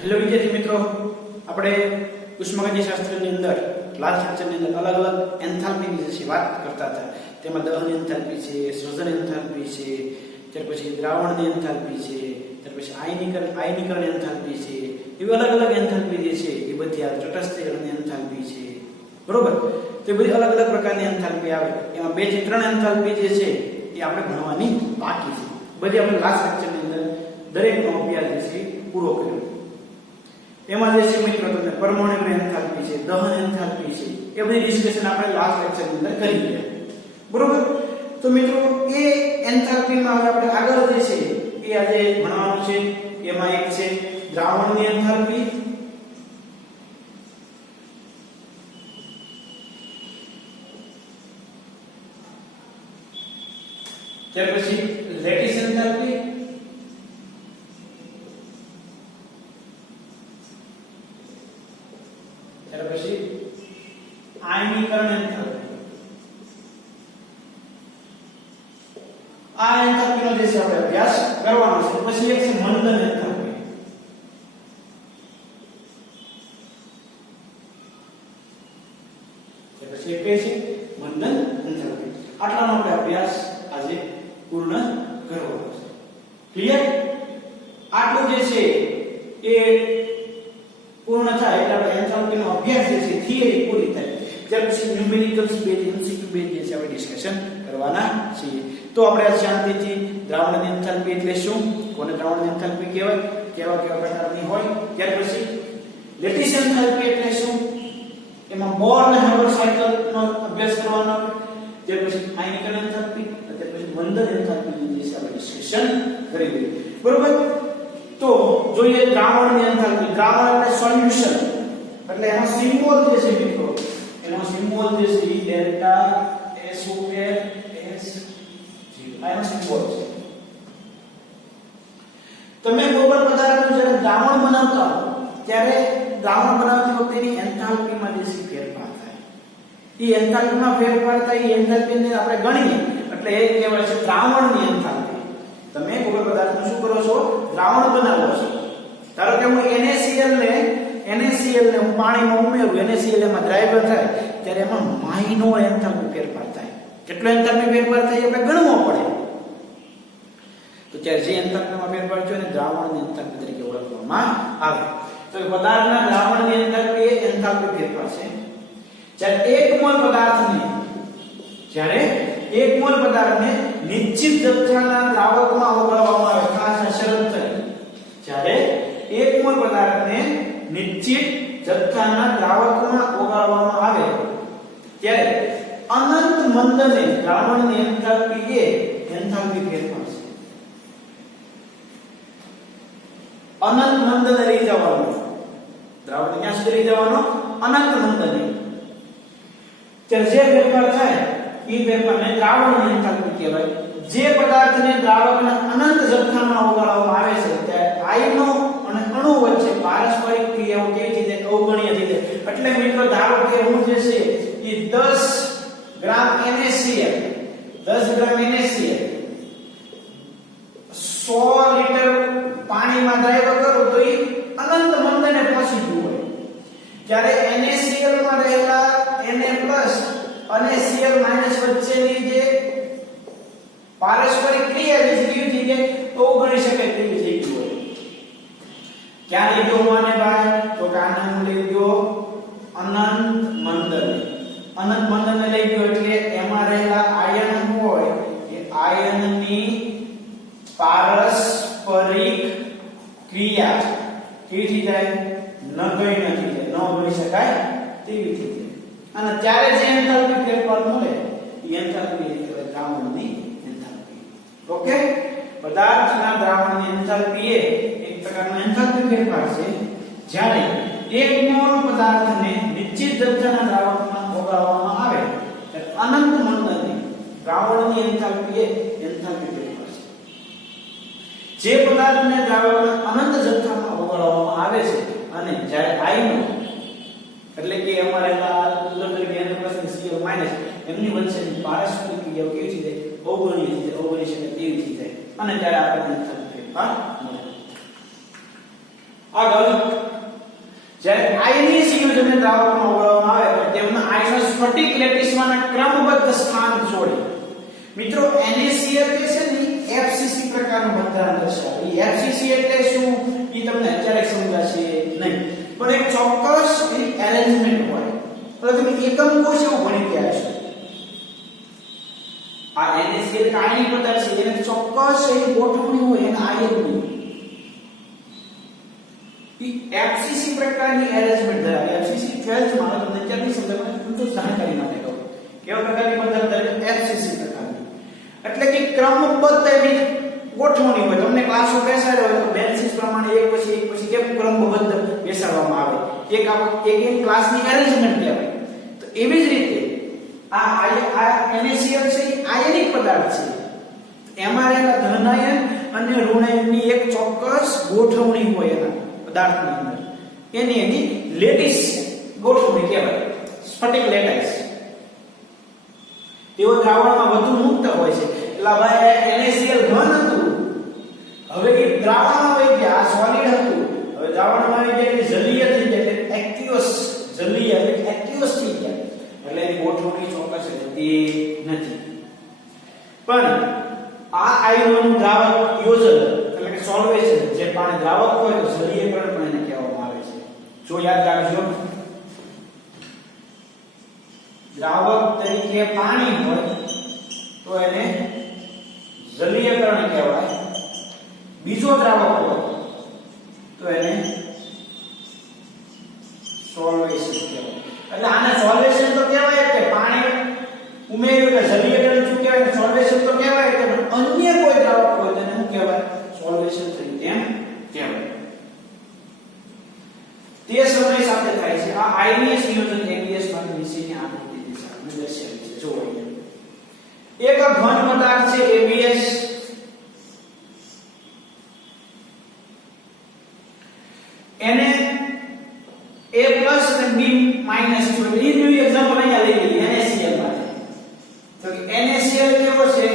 Hello વિદ્યાર્થી મિત્રો, આપણે ઉષ્માગતિશાસ્ત્રની અંદર લાસ્ટ લેક્ચરની અંદર અલગ અલગ એન્થાલ્પીની વિશે વાત કરતા હતા. તેમાં દહન એન્થાલ્પી છે, શ્વસન એન્થાલ્પી છે, ત્યાર પછી દ્રાવણની એન્થાલ્પી છે, ત્યાર પછી આયનીકરણ એન્થાલ્પી છે. એવી અલગ અલગ એન્થાલ્પી જે છે એ બધી આ તટસ્થીકરણની એન્થાલ્પી છે. બરોબર? તો એ બધી અલગ અલગ પ્રકારની એન્થાલ્પી આવે. એમાં 2 થી 3 એન્થાલ્પી જે છે એ આપણે ભણવાની બાકી છે. બધી આપણે લાસ્ટ લેક્ચરની અંદર દરેકનો અભ્યાસ જે છે પૂરો કર્યો. એમાં જે છે મિત્રો તમને પરમાણુ એન્થાલ્પી છે, દહન એન્થાલ્પી છે, એ બધી ડિસ્કશન આપણે લાસ્ટ લેક્ચરની અંદર કરી ગયા. બરોબર? તો મિત્રો એ એન્થાલ્પીમાં હવે આપણે આગળ જે છે એ આજે ભણવાનું છે. એમાં એક છે દ્રાવણની એન્થાલ્પી, ત્યાર પછી લેટિસ એન્થાલ્પી, ત્યાર પછી આયનીકરણ એન્થાલ્પી. આ એન્થાલ્પીનો જે છે આપણે અભ્યાસ કરવાનો છે. પછી એક છે મંદન એન્થાલ્પી. પછી એક છે મંદન એન્થાલ્પી. આટલાનો આપણે અભ્યાસ આજે પૂર્ણ કરવાનો છે. ક્લિયર? આટલું જે છે એ પૂર્ણ થાય એટલે આપણે એન્થાલ્પીનો અભ્યાસ જે છે થિયરી પૂરી થાય. ત્યાર પછી ન્યુમેરિકલ્સ બેઝ, એમસીક્યુ બેઝ જે છે આપણે ડિસ્કશન કરવાના છીએ. તો આપણે આ શાંતિથી દ્રાવણની એન્થાલ્પી એટલે શું, કોને દ્રાવણની એન્થાલ્પી કહેવાય, કેવા પ્રકારની હોય, ત્યાર પછી લેટિસ એન્થાલ્પી એટલે શું, એમાં બોર અને હાર્બર સાયકલનો અભ્યાસ કરવાનો, ત્યાર પછી આયનીકરણ એન્થાલ્પી, ત્યાર પછી મંદન એન્થાલ્પીનું જે છે આપણે ડિસ્કશન કરી દઈએ. બરોબર? તો જોઈએ દ્રાવણની એન્થાલ્પી. દ્રાવણ એટલે સોલ્યુશન, એટલે એનો સિમ્બોલ જે છે મિત્રો, એનો સિમ્બોલ જે છે ડેલ્ટા SOL આનો સિમ્બોલ છે. તમે કોઈ પણ પદાર્થનું જ્યારે દ્રાવણ બનાવતા હો ત્યારે દ્રાવણ બનાવતી વખતે એની એન્થાલ્પીમાં જે છે ફેરફાર થાય. એ એન્થાલ્પીમાં ફેરફાર થાય, એ એન્થાલ્પીને આપણે ગણીએ એટલે એ કહેવાય છે દ્રાવણની એન્થાલ્પી. તમે કોઈ પણ પદાર્થનું શું કરો છો, દ્રાવણ બનાવો છો. ધારો કે હું NaCl ને હું પાણીમાં ઉમેરું, NaCl એમાં દ્રાવ્ય થાય ત્યારે એમાં માઇનોર એન્થાલ્પી ફેરફાર થાય. કેટલો એન્થાલ્પી ફેરફાર થાય આપણે ગણવો પડે. તો ત્યારે જે એન્થાલ્પીમાં ફેરફાર થયો એને દ્રાવણની એન્થાલ્પી તરીકે ઓળખવામાં આવે. તો પદાર્થના દ્રાવણની એન્થાલ્પી એ એન્થાલ્પી ફેરફાર છે. જ્યારે 1 મોલ પદાર્થને નિશ્ચિત જથ્થાના દ્રાવકમાં ઓગાળવામાં આવે, ખાસ શરત થઈ. જ્યારે 1 મોલ પદાર્થને નિશ્ચિત જથ્થાના દ્રાવકમાં ઓગાળવામાં આવે ત્યારે અનંત મંદને દ્રાવણની એન્થાલ્પી એ એન્થાલ્પી ફેરફાર છે. અનંત મંદને લઈ જવાનો, દ્રાવણ ક્યાં સુધી લઈ જવાનો, અનંત મંદને. ત્યારે જે ફેરફાર થાય એ ફેરફારને દ્રાવણની એન્થાલ્પી કહેવાય. જે પદાર્થને દ્રાવકના અનંત જથ્થામાં ઓગાળવામાં આવે છે ત્યારે આયનો અને અણુ વચ્ચે પારસ્પરિક ક્રિયાઓ કેવી રીતે અવગણ્ય થઈ જાય. એટલે મિત્રો ધારો કે હું જે છે એ 10 ગ્રામ NaCl 100 લીટર પાણીમાં દ્રાવ્ય કરું તો એ અનંત મંદને પહોંચી ગયું હોય. ત્યારે NaCl માં રહેલા Na+ અને Cl- વચ્ચેની જે પારસ્પરિક ક્રિયા જે કેવી થઈ ગઈ તો ગણી શકાય તેવી થઈ ગઈ હોય. ક્યાં લઈ ગયો મને ભાઈ, તો કાને હું લઈ ગયો અનંત મંદને લઈ ગયો. એટલે એમાં રહેલા આયન હોય એ આયનની પારસ્પરિક ક્રિયા કેવી થઈ જાય, ન ગણી શકાય તેવી થઈ જાય. અને ત્યારે જે એન્થાલ્પી ફેરફાર મળે એ એન્થાલ્પી એટલે દ્રાવણની એન્થાલ્પી. ઓકે? પદાર્થના દ્રાવણની એન્થાલ્પી એ એક પ્રકારનો એન્થાલ્પી ફેરફાર છે. જ્યારે 1 મોલ પદાર્થને નિશ્ચિત જથ્થાના દ્રાવકમાં ઓગાળવામાં આવે ત્યારે અનંત મંદને દ્રાવણની એન્થાલ્પી એ એન્થાલ્પી ફેરફાર છે. જે પદાર્થને દ્રાવકના અનંત જથ્થામાં ઓગાળવામાં આવે છે અને જ્યારે આયનો એટલે કે અમારે ઉદાહરણ તરીકે N+ અને Cl- એમની વચ્ચેની પારસ્પરિક ક્રિયાઓ કેવી થઈ જાય, અવગણી શકે તેવી થઈ જાય અને ત્યારે આપણને એન્થાલ્પી ફેરફાર મળે. આગળ જ્યારે આયનીય સંયોજનને દ્રાવકમાં ઓગાળવામાં આવે તો તેમના આયનો સ્ફટિક લેટિસમાં ક્રમબદ્ધ સ્થાન છોડે. મિત્રો NaCl જે છે ને FCC પ્રકારનું બંધારણ દર્શાવે. FCC એટલે શું એ તમને અત્યારે સમજાશે નહીં, પણ એક ચોક્કસ એરેન્જમેન્ટ હોય. તો તમે એકમ કોષ એવું ભણી ગયા છો. આ NaCl કાયનિક પદાર્થ છે, એને ચોક્કસ એની ગોઠવણી હોય એના આયનની. FCC પ્રકારની એરેન્જમેન્ટ ધરાવે. FCC 12th માં તમને ક્યાંથી સમજાવવાનું હું તો જાણકારી માટે કહું. કેવા પ્રકારની બંધારણ ધરાવે? FCC પ્રકારની. એટલે કે ક્રમબદ્ધ એવી ગોઠવણી હોય. તમને ક્લાસમાં બેસાડ્યો હોય તો બેન્ચીસ પ્રમાણે એક પછી કેમ ક્રમબદ્ધ બેસાડવામાં આવે. એક ક્લાસની એરેન્જમેન્ટ કહેવાય. તો એવી જ રીતે આ NaCl છે એ આયનિક પદાર્થ છે. એમાં રહેલા ધનાયન અને ઋણાયનની એક ચોક્કસ ગોઠવણી હોય એના પદાર્થની અંદર. એની લેટિસ ગોઠવણી કહેવાય, સ્ફટિક લેટાઇસ. તેઓ દ્રાવણમાં વધુ મુક્ત હોય છે. એટલે ભાઈ NaCl ઘન હતું, હવે એ દ્રાવણમાં આવી ગયા. આ સોલિડ હતું, હવે દ્રાવણમાં આવી ગયા એટલે જલીય થઈ ગયા, એટલે એક્વિયસ જલીય એટલે એક્વિયસ થઈ ગયા. એટલે એની ગોઠવણી ચોક્કસ રહેતી નથી. પણ આ આયનોનું દ્રાવક યોજન એટલે કે સોલ્વેશન, જે પાણી દ્રાવક હોય તો જલીયકરણ પણ એને કહેવામાં આવે છે. જો યાદ રાખજો, દ્રાવક તરીકે પાણી હોય તો એને જલીયકરણ કહેવાય. બીજો દ્રાવક હોય તો એને સોલ્વેશન કહેવાય. એટલે આને સોલ્વેશન તો કહેવાય કે પાણી ઉમેર્યું કે જલીયકરણ શું કહેવાય, સોલ્વેશન તો કહેવાય કે અન્ય કોઈ દ્રાવક હોય તેને શું કહેવાય, સોલ્વેશન તરીકે એમ કહેવાય. તે સમય સાથે થાય છે. આ આયનીય સંયોજન ABS માટે નીચેની આકૃતિ દર્શાવી છે. જો એક ઘન પદાર્થ છે ABS, એને A+ અને B- છે. એનું એક્ઝામ્પલ અહીંયા લઈ લઈએ NaCl માટે. તો NaCl કેવો છે?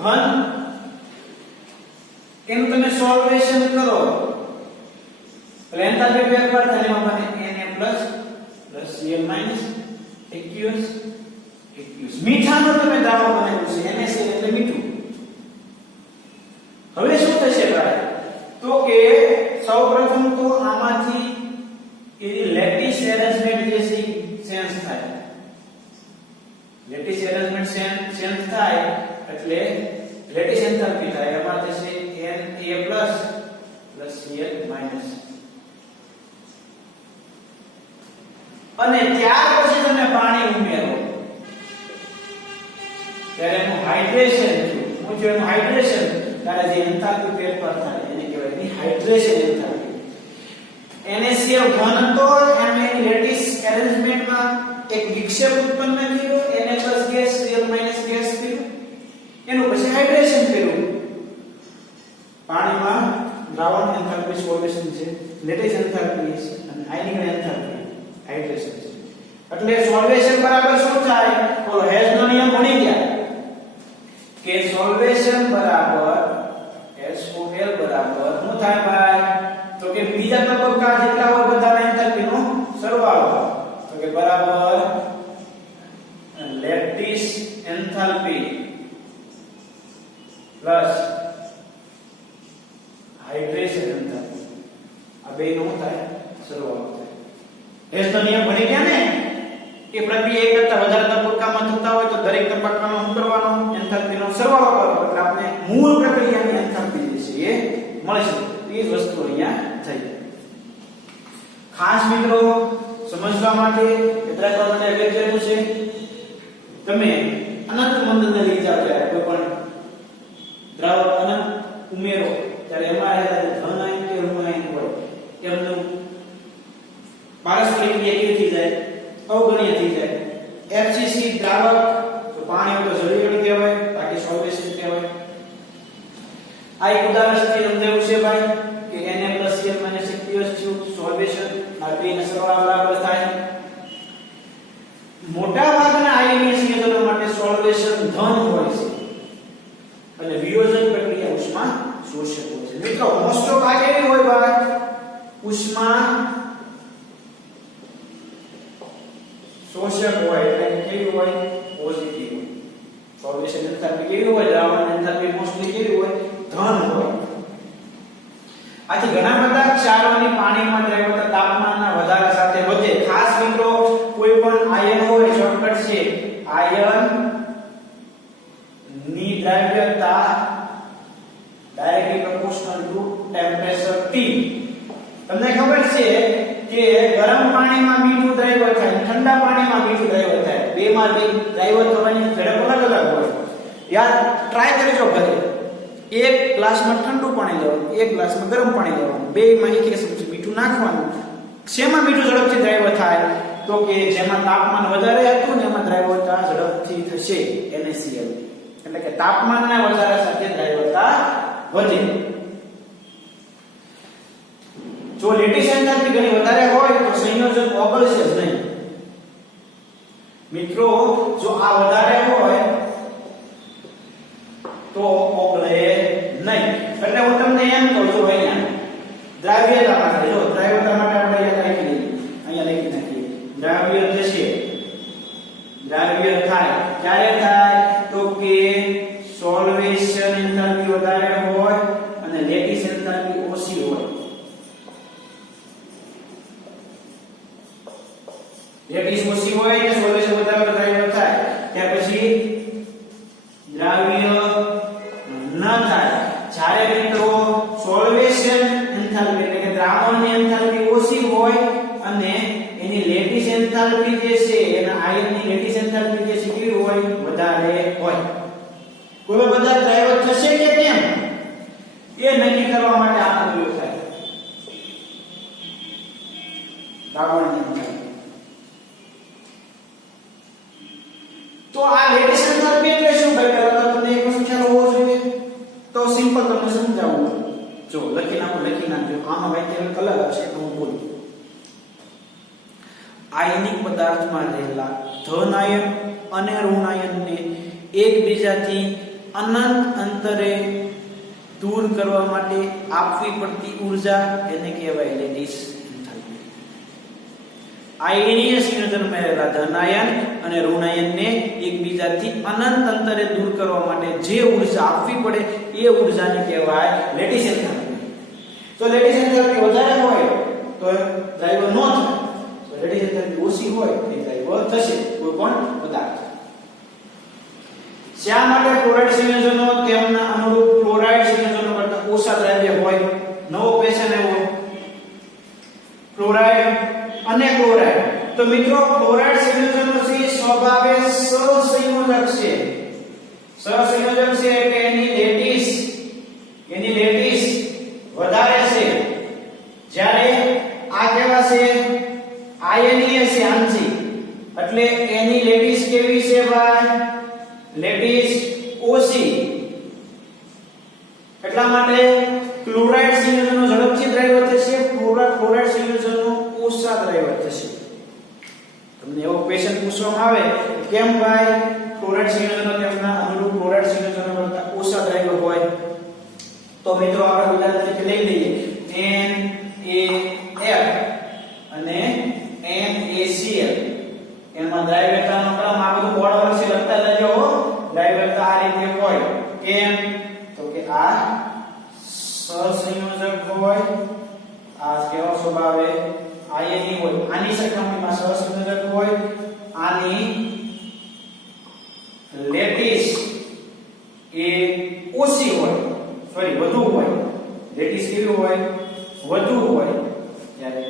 ઘન. એનું તમે સોલ્વેશન કરો એટલે એન્થાલ્પી ફેરફાર થાય, એમાં બને Na+ Cl- aqueous. મીઠાનો તમે દ્રાવક બનાવ્યું છે NaCl એટલે મીઠું. હવે શું થશે ભાઈ? તો કે સૌપ્રથમ તો આમાંથી એની લેટિસ એરેન્જમેન્ટ જે છે ચેન્જ થાય. લેટિસ એરેન્જમેન્ટ ચેન્જ થાય એટલે લેટિસ એન્થાલ્પી થાય. એમાં થશે Na+ Cl-. અને ત્યાર પછી તમે પાણી ઉમેરો ત્યારે એનું હાઇડ્રેશન થયું. હું એનું હાઇડ્રેશન ત્યારે જે એન્થાલ્પી ફેરફાર થાય એને કહેવાય એની હાઇડ્રેશન એન્થાલ્પી. NaCl ઘન હતો, એની લેટિસ એરેન્જમેન્ટમાં એક વિક્ષેપ ઉત્પન્ન થયો, Na+ ગેસ Cl- ગેસ થયું, એનું પછી હાઇડ્રેશન થયું. પાણીમાં દ્રાવણ એન્થાલ્પી સોલ્યુશન છે, લેટિસ એન્થાલ્પી છે અને આયનિક એન્થાલ્પી હાઇડ્રેશન છે. એટલે સોલ્વેશન બરાબર શું થાય? તો હેઝનો નિયમ ભણી ગયા કે સોલ્વેશન બરાબર SOL બરાબર શું થાય ભાઈ? તો કે બીજા તબક્કા જેટલા હોય બધાના એન્થાલ્પીનો સરવાળો. તો કે બરાબર lattice enthalpy plus hydration enthalpy, આ બેનો શું થાય? સરવાળો થાય. હેઝનો નિયમ ભણી ગયા ને? એ પ્રક્રિયા એક કરતા વધારે તબક્કામાં થતા હોય તો દરેક તબક્કાનો શું કરવાનો? એન્થાલ્પીનો સરવાળો કરવાનો. એટલે આપણે મૂળ પ્રક્રિયાની એન્થાલ્પી જે છે એ મળશે. એ જ વસ્તુ અહીંયા થઈ. ખાસ મિત્રો સમજવા માટે યાદ રાખવા માટે અગત્યનું છે, તમે અનંત મંદને લઈ જાવ ત્યારે કોઈ પણ દ્રાવક અનંત ઉમેરો ત્યારે એમાં ધન આયન કે ઋણ આયન હોય એમનું પારસ્પરિક ક્રિયા કેવી થઈ જાય? અવગણ્ય થઈ જાય. FCC દ્રાવક તો પાણી તો જલીય કહેવાય, બાકી સોલ્વેશન કહેવાય. આ એક ઉદાહરણથી સમજાવ્યું છે ભાઈ કે Na+ Cl- aqueous થયું, સોલ્વેશન આ બેના સરવાળા બરાબર થાય. મોટા ભાગના આયનીય સંયોજનો માટે સોલ્વેશન ધન હોય છે અને વિયોજન પ્રક્રિયા ઉષ્મા શોષક હોય છે. મિત્રો મોસ્ટ ઓફ આ કેવી હોય ભાઈ? ઉષ્મા શોષક હોય એટલે કે કેવી હોય પોઝિટિવ હોય સોલ્યુશન એન્થાલ્પી કેવી હોય દ્રાવણ એન્થાલ્પી મોસ્ટલી કેવી હોય ધન હોય આથી ઘણા બધા ક્ષારોની પાણીમાં દ્રવ્યતા તાપમાનના વધારા સાથે વધે ખાસ મિત્રો કોઈ પણ આયન હોય શોર્ટકટ છે આયન ની દ્રવ્યતા directly proportional to temperature T તમને ખબર છે કે ગરમ પાણીમાં મીઠું દ્રવ્ય થાય ઠંડા પાણીમાં મીઠું દ્રવ્ય થાય બેમાં દ્રવ્ય થવાની ઝડપ અલગ અલગ હોય યાર ટ્રાય કરજો ઘરે એક ગ્લાસમાં ઠંડુ પાણી લેવાનું એક ગ્લાસમાં ગરમ પાણી લેવાનું બેમાં એક ચમચી મીઠું નાખવાનું શેમાં મીઠું ઝડપથી દ્રવ્ય થાય તો કે જેમાં તાપમાન વધારે હતું ને એમાં દ્રવ્યતા ઝડપથી થશે NaCl એટલે કે તાપમાનના વધારા સાથે દ્રવ્યતા વધે જો લેટિસ એન્થાલ્પી ઘણી વધારે હોય તો સંયોજન ઓગળશે જ નહીં મિત્રો જો આ વધારે હોય તો ઓગળે નહીં એટલે હું તમને એમ કહું છું અહીંયા દ્રાવ્યતા માટે જો દ્રાવ્યતા માટે આપણે અહીંયા લખી નાખીએ દ્રાવ્ય થશે દ્રાવ્ય થાય ક્યારે થાય તો કે સોલ્વેશન એન્થાલ્પી વધારે હોય અને લેટિસ એન્થાલ્પી ઓછી હોય લેટિસ ઓછી હોય ને સોલ્યુશન વધારે દ્રાવ્ય થાય ત્યાર પછી દ્રાવ્ય ન થાય જ્યારે મિત્રો સોલ્વેશન એન્થાલ્પી એટલે કે દ્રાવણની એન્થાલ્પી ઓછી હોય અને એની લેટિસ એન્થાલ્પી જે છે એના આયનની લેટિસ એન્થાલ્પી જે છે કેવી હોય વધારે હોય કોઈ બધા દ્રાવ્ય થશે કે કેમ એ નક્કી કરવા માટે આ ઉપયોગ થાય દ્રાવણની એન્થાલ્પી તો આ લેટિસ એન્થાલ્પી એટલે શું ભાઈ પહેલા તો તમને એક વસ્તુ ખ્યાલ હોવો જોઈએ તો સિમ્પલ તમને સમજાવું જો લખી નાખજો આમાં વાક્ય અલગ હશે તો હું બોલું આયનિક પદાર્થમાં રહેલા ધન આયન અને ઋણ આયનને એકબીજાથી અનંત અંતરે દૂર કરવા માટે આપવી પડતી ઊર્જા એને કહેવાય લેટિસ એન્થાલ્પી આયનીય સંયોજનમાં રહેલા ધન આયન અને ઋણ આયનને એકબીજાથી અનંત અંતરે દૂર કરવા માટે જે ઊર્જા આપવી પડે એ ઊર્જાને કહેવાય લેટિસ એન્થાલ્પી તો લેટિસ એન્થાલ્પી વધારે હોય તો દ્રવ્ય ન થાય તો લેટિસ એન્થાલ્પી ઓછી હોય તો દ્રવ્ય થશે કોઈ પણ પદાર્થ શા માટે ક્લોરાઇડ સંયોજનો તેમના અનુરૂપ ક્લોરાઇડ સંયોજનો કરતા ઓછા દ્રવ્ય હોય નવો ક્વેશ્ચન આવ્યો ક્લોરાઇડ અને ક્લોરાઇડ તો મિત્રો ક્લોરાઇડ સંયોજનો છે સ્વભાવે સહસંયોજક છે સહસંયોજક છે એટલે એની લેટિસ વધારે છે જ્યારે આ કેવા છે આયનીય છે આંશિક એટલે એની લેટિસ કેવી છે ભાઈ લેટિસ ઓછી એટલા માટે ક્લોરાઇડ સંયોજનો ઝડપથી દ્રવ્ય થશે ક્લોરાઇડ સંયોજનો ઓછા દ્રવ્ય થશે તમને એવો ક્વેશ્ચન પૂછવામાં આવે કેમ ભાઈ ક્લોરાઇડ સંયોજનો તેમના અનુરૂપ ક્લોરાઇડ સંયોજનો કરતા ઓછા દ્રવ્ય હોય તો મિત્રો આપણે ઉદાહરણ તરીકે લઈ લઈએ NaF અને NaCl એમાં દ્રવ્યતાનો ક્રમ આ બધું બોર્ડ પર છે લખતા જજો દ્રવ્યતા આ રીતે હોય કેમ તો કે આ સહસંયોજક હોય આ કેવો સ્વભાવે આયની હોય આની સરખામણીમાં સહસંયોજક હોય આની લેટિસ એ ઓછી હોય વધુ હોય લેટિસ કેવી હોય વધુ હોય જ્યારે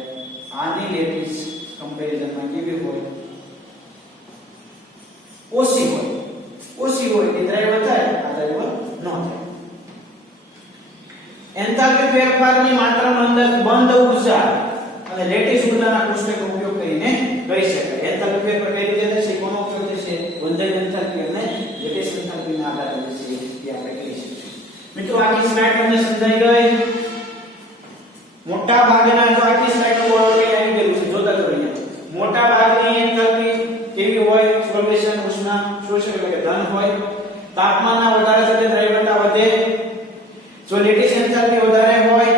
આની લેટિસ કમ્પેરિઝનમાં કેવી હોય ઓછી હોય કે દ્રવ્ય થાય આ દ્રવ્ય ન થાય એન્થાલ્પી ફેરફારની માત્ર બંધ ઊર્જા અને લેટિસ ઊર્જાના કોષ્ટકનો ઉપયોગ કરીને કરી શકાય એન્થાલ્પી ફેરફાર કઈ રીતે થશે કોનો ઉપયોગ થશે બંધ એન્થાલ્પી અને લેટિસ એન્થાલ્પીના આધારે થશે એ આપણે કરી શકીશું મિત્રો આની સ્લાઇડ તમને સમજાઈ ગઈ મોટા ભાગના જો આખી સ્લાઇડ નો બોર્ડ લઈ આવી ગયું છે જોતા તો અહીંયા મોટા ભાગની એન્થાલ્પી કેવી હોય સોલ્યુશન ઉષ્મા શોષક એટલે કે ધન હોય તાપમાનના વધારે સાથે દ્રવ્યતા વધે જો લેટિસ એન્થાલ્પી વધારે હોય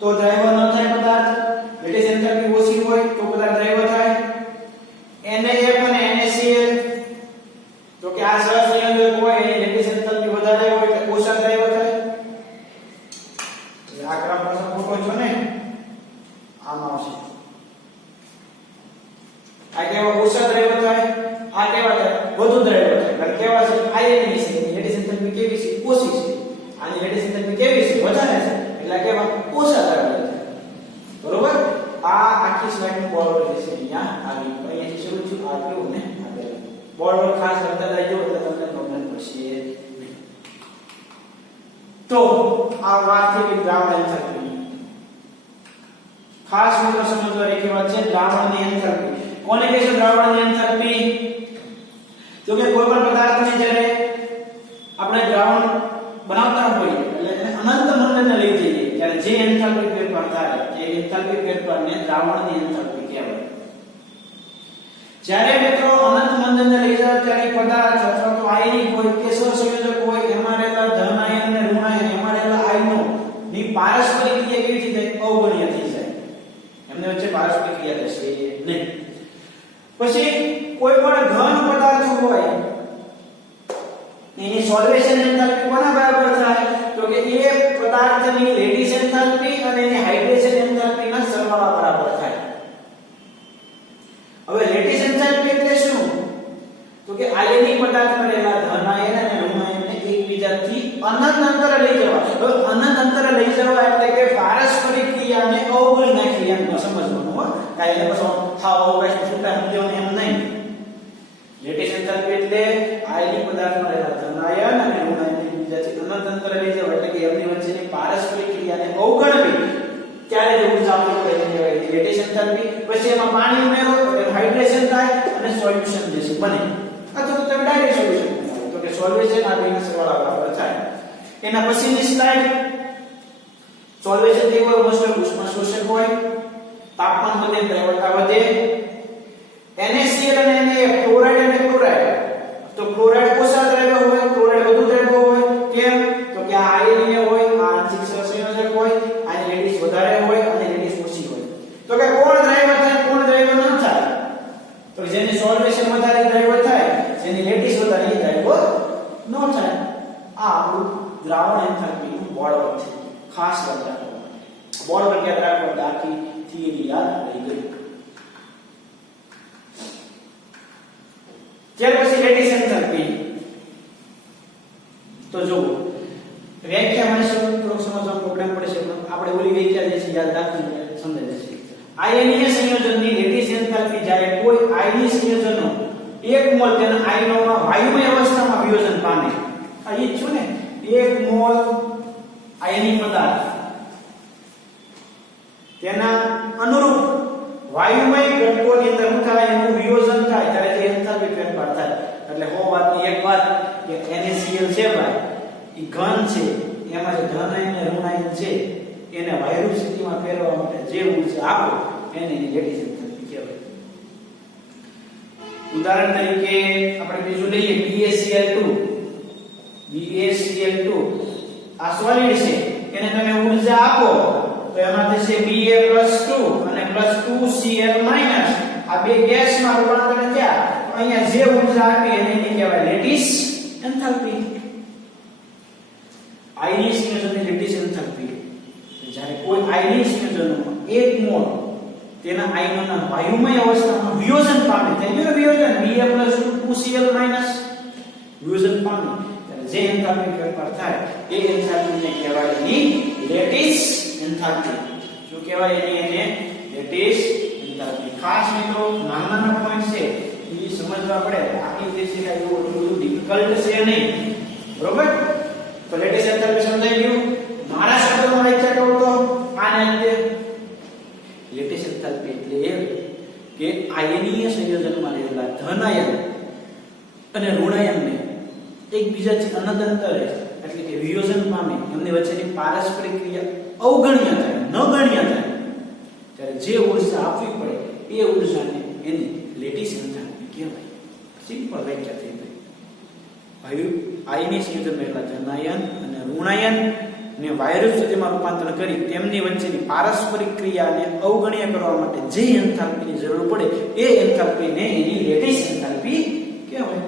તો દ્રવ્ય ન થાય પદાર્થ એન્થાલ્પી કેવી છે વધારે છે એટલે કેવા ઓછા દ્રાવણ્ય થાય બરોબર આ આખી સ્લાઇડ નું બોર્ડર જે છે અહીંયા આવી અહીંયાથી શરૂ થયું આટલું ને આગળ બોર્ડર ખાસ લખતા રહેજો એટલે તમને પ્રોબ્લેમ પડશે તો આ વાત થઈ દ્રાવણ એન્થાલ્પી ખાસ મિત્રો સમજવા રેખી વાત છે દ્રાવણની એન્થાલ્પી કોને કહે છે દ્રાવણની એન્થાલ્પી તો કે કોઈ પણ પદાર્થને જ્યારે આપણે દ્રાવણ બનાવતા હોઈએ એટલે એને અનંત મંડળને લઈ જઈએ ત્યારે જે એન્થાલ્પી ફેરફાર થાય તે એન્થાલ્પી ફેરફારને દ્રાવણની એન્થાલ્પી કહેવાય જ્યારે મિત્રો અનંત મંડળને લઈ જાય ત્યારે પદાર્થ અથવા તો આયનિક હોય કેશર સંયોજક હોય એમાં રહેલા ધન આયન અને ઋણ આયન એમાં રહેલા આયનો ની પારસ્પરિક ક્રિયા કેવી થઈ જાય અવગણ્ય થઈ જાય એમની વચ્ચે પારસ્પરિક ક્રિયા થશે નહીં પછી કોઈ પણ ઘન પદાર્થ હોય એની સોલ્વેશન એન્થાલ્પી કોના બરાબર થાય તો કે એ પદાર્થની લેટિસ એન્થાલ્પી અને એની હાઇડ્રેશન એન્થાલ્પીના સરવાળા બરાબર થાય હવે લેટિસ એન્થાલ્પી એટલે શું તો કે આયનિક પદાર્થમાં રહેલા ધન આયન અને ઋણ આયનને એકબીજાથી અનંત અંતરે લઈ જવા હવે અનંત અંતરે લઈ જવા એટલે કે પારસ્પરિક ક્રિયાને અવગણી નાખી એમ સમજવાનું હો કાઈ એટલે પછી હાવ અવકાશ છૂટા મૂક્યો એમ નહીં લેટિસ એન્થાલ્પી એટલે આયનિક પદાર્થમાં રહેલા ધન આયન અને ઋણ આયનને એકબીજાથી અનંત અંતરે લઈ જવા એટલે કે એમની વચ્ચેની પારસ્પરિક ક્રિયાને અવગણવી ત્યારે જે ઊર્જા આપવી પડે એને કહેવાય લેટિસ એન્થાલ્પી પછી એમાં પાણી ઉમેરો એટલે હાઇડ્રેશન થાય અને સોલ્યુશન જે છે બને અથવા તો તમે ડાયરેક્ટ સોલ્યુશન તો કે સોલ્વેશન આ બેના સરવાળા બરાબર થાય એના પછીની સ્લાઇડ સોલ્વેશન કેવું હોય મોસ્ટ ઉષ્મા શોષક હોય તાપમાન વધે દ્રવ્યતા વધે NaCl અને Na ક્લોરાઇડ અને ક્લોરાઇડ તો ક્લોરાઇડ ઓછા દ્રવ્ય હોય ક્લોરાઇડ વધુ દ્રવ્ય હોય કેમ તો કે આ આયનીય હોય આ આંશિક સહસંયોજક હોય આની લેટિસ વધારે હોય અને લેટિસ ઓછી હોય તો કે કોણ દ્રવ્ય થાય કોણ દ્રવ્ય ન થાય તો જેની સોલ્વેશન વધારે દ્રવ્ય થાય જેની લેટિસ વધારે દ્રવ્ય ન થાય આ આપણું દ્રાવણ એન્થાલ્પીનું બોર્ડર છે ખાસ યાદ રાખો બોર્ડર યાદ રાખો આખી થિયરી યાદ રહી ગઈ ત્યાર પછી લેટિસ એન્થાલ્પી તો જો વ્યાખ્યા માં થોડું સમજવાનો પ્રોગ્રામ પડશે આપણે ઓલી વ્યાખ્યા જે છે યાદ રાખીને સમજાય જશે આયનીય સંયોજનની લેટિસ એન્થાલ્પી જ્યારે કોઈ આયનીય સંયોજનો એક મોલ તેના આયનોમાં વાયુમય અવસ્થામાં વિયોજન પામે આ ઈ છું ને એક મોલ આયનિક પદાર્થ તેના અનુરૂપ વાયુમય ઘટકોની અંદર થાય એનું વિયોજન થાય ત્યારે તે એન્થાલ્પી ફેરફાર થાય એટલે હો વાતની એક વાત કે NaCl છે ભાઈ ઈ ઘન છે એમાં જે ધન આયન અને ઋણ આયન છે એને વાયુરૂપ સ્થિતિમાં ફેરવવા માટે જે ઊર્જા આપો એને લેટિસ એન્થાલ્પી કહેવાય ઉદાહરણ તરીકે આપણે બીજું લઈએ BaCl2 આ સોલિડ છે એને તમે ઊર્જા આપો તો એમાં થશે Ba+2 અને +2Cl- આ બે ગેસમાં રૂપાંતર થયા અહીંયા જે ઊર્જા આપી એને કહેવાય લેટિસ એન્થાલ્પી આયનીય સંયોજનની લેટિસ એન્થાલ્પી જ્યારે કોઈ આયનીય સંયોજનમાં એક મોલ તેના આયનોના વાયુમય અવસ્થામાં વિયોજન પામે તેનું વિયોજન Ba+2Cl- વિયોજન પામે ત્યારે જે એન્થાલ્પી ફેરફાર થાય એ એન્થાલ્પીને કહેવાય એની લેટિસ એન્થાલ્પી શું કહેવાય એને લેટિસ એન્થાલ્પી ખાસ મિત્રો નાના પોઈન્ટ છે એ સમજવા પડે આખી જે છે એવું બધું ડિફિકલ્ટ છે નહીં બરોબર તો લેટિસ એન્થાલ્પી સમજાઈ ગયું મારા શબ્દોમાં વ્યાખ્યા કહું તો આને રીતે લેટિસ એન્થાલ્પી એટલે એ કે આયનીય સંયોજનમાં રહેલા ધન આયન અને ઋણ આયનને એકબીજાથી અનંત અંતરે એટલે કે વિયોજન પામે એમની વચ્ચેની પારસ્પરિક ક્રિયા અવગણ્ય થાય ન ગણ્ય થાય ત્યારે જે ઊર્જા આપવી પડે એ ઊર્જાને એની લેટિસ એન્થાલ્પી કહેવાય સિમ્પલ વ્યાખ્યા થઈ ગઈ વાયુ આયનીય સંયોજનમાં રહેલા ધન આયન અને ઋણ આયન ને વાયુરૂપ સ્થિતિમાં રૂપાંતર કરી તેમની વચ્ચેની પારસ્પરિક ક્રિયાને અવગણ્ય કરવા માટે જે એન્થાલ્પીની જરૂર પડે એ એન્થાલ્પીને એની લેટિસ એન્થાલ્પી કહેવાય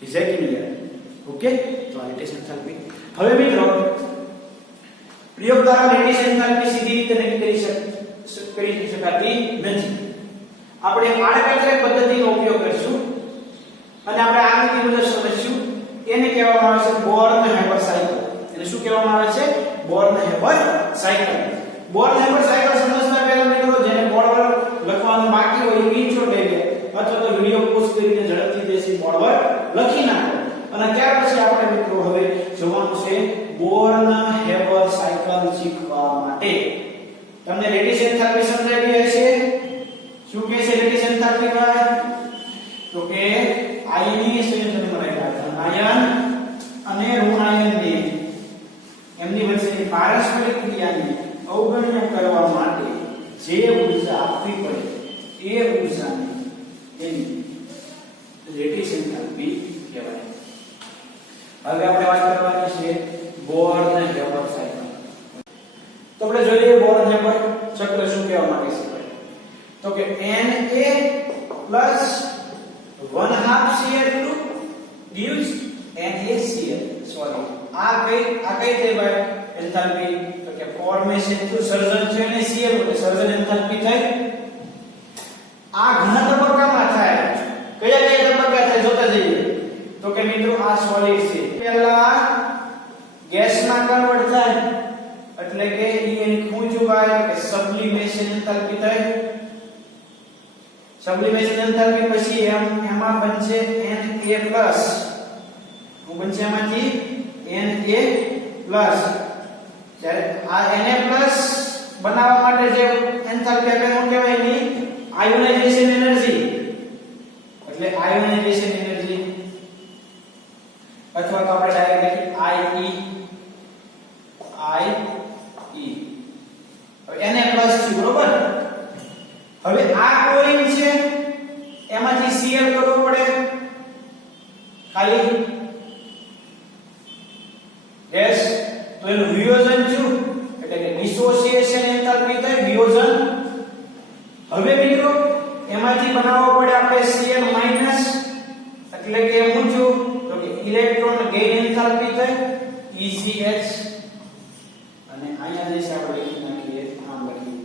રિઝલ્ટ ઓકે તો આ લેટિસ એન્થાલ્પી હવે મિત્રો પ્રયોગ દ્વારા લેટિસ એન્થાલ્પી સીધી રીતે નક્કી કરી શકાતી નથી આપણે આડકતરી પદ્ધતિનો ઉપયોગ કરીશું અને આપણે આકૃતિ મુજબ સમજીશું એને કહેવામાં આવે છે બોર્ન-હાઇમર સાયકલ એને શું કહેવામાં આવે છે? Born-Haber cycle. બોર્ન-હેબર સાયકલ સમજતા પહેલા મિત્રો જેને બોર્ડ પર લખવાનું બાકી હોય એ સ્ક્રીનશોટ લઈ લે અથવા તો વિડિયો પોઝ કરીને ઝડપથી દેશી બોર્ડ પર લખી નાખો. અને ત્યાર પછી આપણે મિત્રો હવે જોવાનું છે બોર્ન-હેબર સાયકલ શીખવા માટે. તમને લેટિસ એન્થાલ્પી સમજાઈ ગઈ હશે? શું કહે છે લેટિસ એન્થાલ્પી માં? તો કે આયનીય સંયોજન મળેલા આયન અને ઋણ આયનને એમની વચ્ચેની પારસ્પરિક ક્રિયાને અવગણ્ય કરવા માટે જે ઊર્જા આપવી પડે એ ઊર્જાને એની લેટિસ એન્થાલ્પી કહેવાય. હવે આપણે વાત કરવાની છે બોર્ન-હેબર સાયકલ. તો આપણે જોઈએ બોર્ન-હેબર ચક્ર શું કહેવા માંગે છે. તો કે Na +1/2 Cl2 gives NaCl. Sorry આ કઈ થઈ ભાઈ એન્થાલ્પી? તો કે ફોર્મેશન થ્રુ સર્જન છે અને Cl એટલે સર્જન એન્થાલ્પી થઈ. આ ઘણા તબક્કામાં થાય. કયા તબક્કા થાય જોતા જઈએ. તો કે મિત્રો આ સોલિડ છે. પહેલા ગેસમાં કન્વર્ટ થાય એટલે કે એની ઊંચું ગાય કે સબ્લિમેશન એન્થાલ્પી થાય. સબ્લિમેશન એન્થાલ્પી પછી એમાં બનશે Na+. હું બનશે એમાંથી Na+. જ્યારે આ Na+ બનાવવા માટે જે એન્થાલ્પી આપણે શું કહેવાય એની આયોનાઇઝેશન એનર્જી. એટલે આયોનાઇઝેશન એનર્જી અથવા તો આપણે ડાયરેક્ટ લખીએ IE. હવે Na+ છે બરોબર. હવે આ ક્લોરીન છે એમાંથી Cl કરવો પડે. ખાલી ગેસ તો એનું વિયોજન થયું એટલે કે ડિસોસિએશન એન્થાલ્પી થાય વિયોજન. હવે મિત્રો એમાંથી બનાવવો પડે આપણે Cl- એટલે કે શું થયું? તો કે ઇલેક્ટ્રોન ગેઇન એન્થાલ્પી થાય ECH. અને અહીંયા જે છે આપણે લખી નાખીએ આમ લખીએ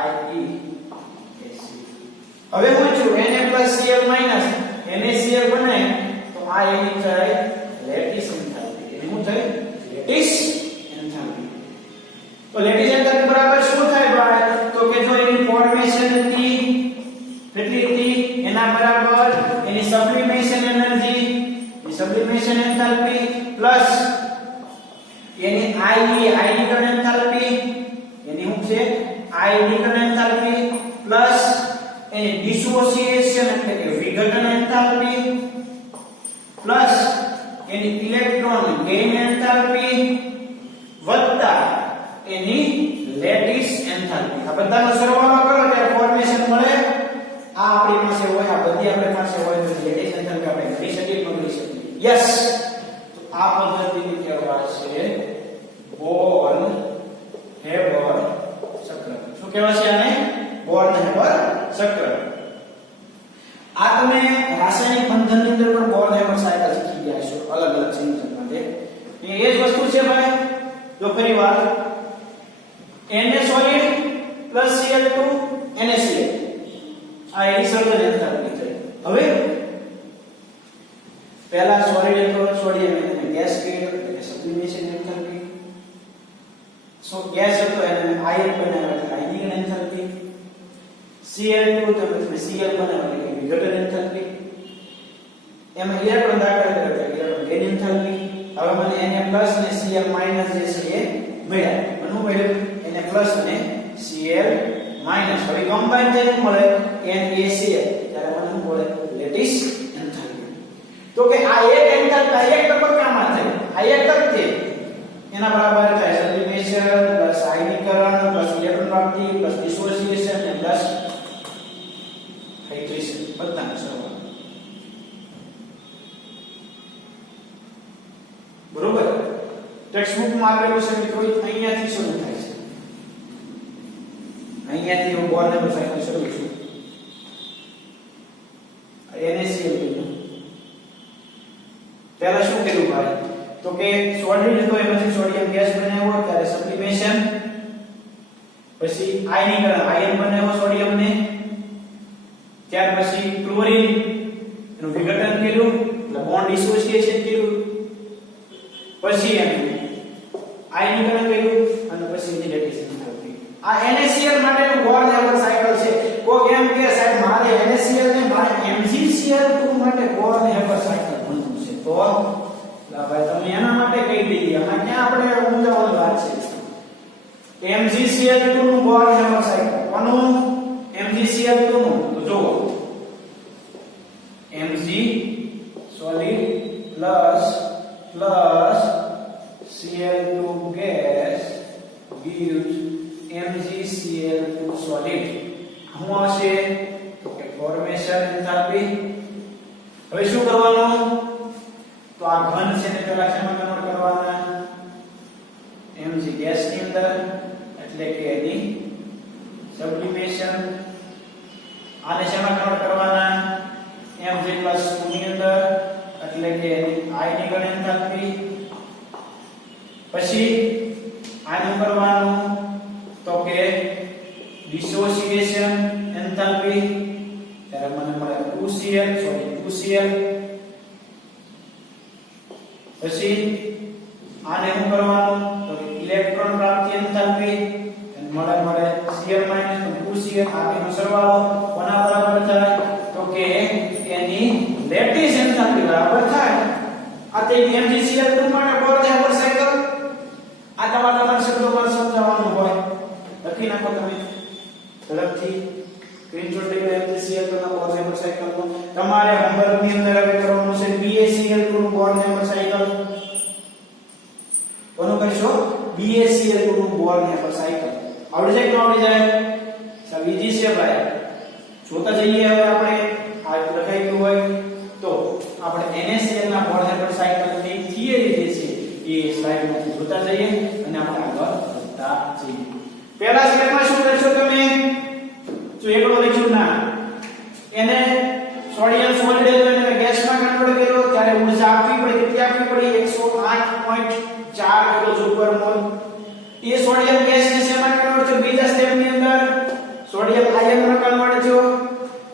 IEAC. હવે હું છું Na+Cl- NaCl બને તો આ એની થાય લેટિસ એન્થાલ્પી. એની શું થાય? Lattice enthalpy. તો લેટિસ એન્થાલ્પી બરાબર શું થાય ભાઈ? તો કે જો એની ફોર્મેશન હતી કેટલી હતી એના બરાબર એની સબ્લિમેશન એનર્જી એની સબ્લિમેશન એન્થાલ્પી પ્લસ એની આયનીકરણ એન્થાલ્પી એની શું છે આયનીકરણ એન્થાલ્પી પ્લસ એની ડિસોસિએશન એટલે કે વિઘટન એન્થાલ્પી પ્લસ એની ઇલેક્ટ્રોન ગેઇન એન્થાલ્પી વત્તા એની લેટિસ એન્થાલ્પી. આ બધાનો સરવાળો કરો ત્યારે ફોર્મેશન મળે. આ આપણી પાસે હોય, આ બધી આપણી પાસે હોય તો લેટિસ એન્થાલ્પી આપણે કરી શકીએ કે કરી શકીએ. યસ. તો આ પદ્ધતિને કહેવાય છે બોર્ન-હેબર ચક્ર. શું કહેવાય છે આને? બોર્ન-હેબર ચક્ર. આ તમે રાસાયણિક બંધનની અંદર પણ બોર્ન-હેબર સાયકલ શીખી ગયા છો અલગ અલગ સંયોજન માટે. એ જ વસ્તુ છે ભાઈ. તો ફરીવાર Na solid +Cl2 NaCl આ એની સર્જન એન્થાલ્પી થઈ. હવે પહેલા સોલિડ હતો સોડિયમ એને ગેસ કર્યો એટલે સબ્લિમેશન એન્થાલ્પી. સો ગેસ હતો એને આયન બનાવ્યો એટલે આયનીકરણ એન્થાલ્પી. Cl2 તો પછી Cl બનાવ્યો એટલે વિઘટન એન્થાલ્પી. એમાં ઇલેક્ટ્રોન દાખલ કર્યો એટલે ઇલેક્ટ્રોન ગેઇન એન્થાલ્પી. હવે મને Na+ અને Cl- જે છે એ મળ્યા. બનવું મળ્યું Na+ અને Cl-. હવે કમ્બાઈન થઈને મળે NaCl. ત્યારે મને શું મળે? Lattice enthalpy. તો કે આ એક એન્થાલ્પી એક તબક્કામાં થાય. આ એક જ છે. એના બરાબર થાય સબ્લિમેશન પ્લસ આયનીકરણ પ્લસ ઇલેક્ટ્રોન પ્રાપ્તિ પ્લસ ડિસોસિએશન અને પ્લસ હાઇડ્રેશન બધાનો સરવાળો. બરોબર. ટેક્સ્ટ બુકમાં આપેલું છે મિત્રો અહીંયાથી શરૂ થાય છે. અહીંયાથી હું બોર્ન-હેબર સાયકલ શરૂ છું. NaCl લીધું. પહેલા શું કર્યું ભાઈ? તો કે સોલિડ હતો એમાંથી સોડિયમ ગેસ બનાવ્યો ત્યારે સબ્લિમેશન પછી આયનીકરણ આયન બનાવ્યો સોડિયમ ને ત્યાર પછી ક્લોરીન એનું વિઘટન કર્યું એટલે બોન્ડ ડિસોસિએશન કર્યું પછી એનું I ની ગણતરી કર્યું અને પછી એની લેટિસ એન્થાલ્પી. આ NaCl માટેનું બોર્ન-હેમર સાયકલ છે. કોઈ એમ કે સાહેબ મારે NaCl ને મારે MgCl2 માટે બોર્ન-હેમર સાયકલ ભણવું છે તો લા ભાઈ તમે એના માટે કહી દઈએ. આમાં ક્યાં આપણે ઊંધાવાની વાત છે. MgCl2 નું બોર્ન-હેમર સાયકલ કોનું MgCl2 નું તો જુઓ Mg solid plus Cl2 gas gives MgCl2 solid. શું આવશે તો કે ફોર્મેશન એન્થાલ્પી. હવે શું કરવાનું તો આ ઘન છે ને પેલા શેમાં કન્વર્ટ કરવાના Mg ગેસ ની અંદર એટલે કે એની સબલિમેશન. આને શેમાં કન્વર્ટ કરવાના Mg + 2 ની અંદર એટલે કે એની I ની ગણ એન્થાલ્પી. પછી આનું કરવાનું તો કે ડિસોસિએશન એન્થાલ્પી. ત્યારે મને મળે 2Cl સોરી 2Cl. પછી આને શું કરવાનું તો કે ઇલેક્ટ્રોન પ્રાપ્તિ એન્થાલ્પી મળે Cl - 2Cl આ બેનો સરવાળો કોના બરાબર થાય તો કે એની લેટિસ એન્થાલ્પી બરાબર થાય. આ તે MgCl2 માટે બોર્ન-હેમર સાયકલ. આ તમારા શબ્દોમાં સમજાવવાનું હોય લખી નાખો તમે ઝડપથી સ્ક્રીનશોટ લઈ લો. MgCl2 ના બોર્ન-હેમર સાયકલનો તમારે હોમવર્ક ની અંદર હવે કરવાનું છે BaCl2 નું બોર્ન-હેમર સાયકલ. કોનું કરશો BaCl2 નું બોર્ન-હેમર સાયકલ. આવડી જાય કે આવડી જાય સાહેબ ઈજી છે ભાઈ. જોતા જઈએ હવે આપણે આ લખાઈ ગયું હોય તો આપણે NaCl ના બોર્ન-હેમર સાયકલ ની થિયરી જે છે એ સ્લાઇડ માંથી જોતા જઈએ અને આપણે આગળ વધતા જઈએ. પહેલા સ્ટેપમાં શું કરશો તમે જો એકડો લખ્યું ના એને સોડિયમ સોલિડ હતો એને ગેસમાં કન્વર્ટ કર્યો ત્યારે ઊર્જા આપવી પડી. કેટલી આપવી પડી 108.4 કિલોજુલ/મોલ. એ સોડિયમ ગેસ ને શેમાં કન્વર્ટ થયો બીજા સ્ટેપ ની અંદર સોડિયમ આયન માં કન્વર્ટ થયો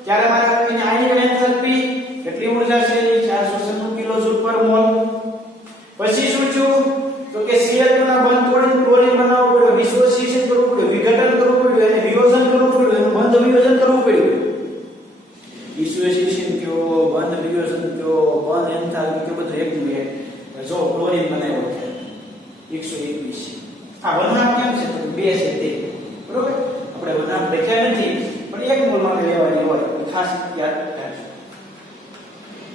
ત્યારે મારે એની આયનિક એન્થાલ્પી કેટલી ઊર્જા છે 496 કિલોજુલ/મોલ. પછી શું થયું તો કે Cl2 ના બંધ તોડીને ક્લોરીન બનાવવું પડ્યું, ડિસોસિએશન કરવું પડ્યું, વિઘટન કરવું પડ્યું, એને વિયોજન કરવું પડ્યું, એનું બંધ વિયોજન કરવું પડ્યું. ડિસોસિએશન કયો, બંધ વિયોજન કયો, બંધ એન્થાલ્પી કયો બધું એક મિનિટ. જો ક્લોરીન બનાવ્યો છે 121. આ વનાપ કેમ છે તો 2 છે તે બરોબર. આપણે વનાપ લખ્યા નથી પણ 1 મોલ માટે લેવાની હોય ખાસ યાદ રાખજો.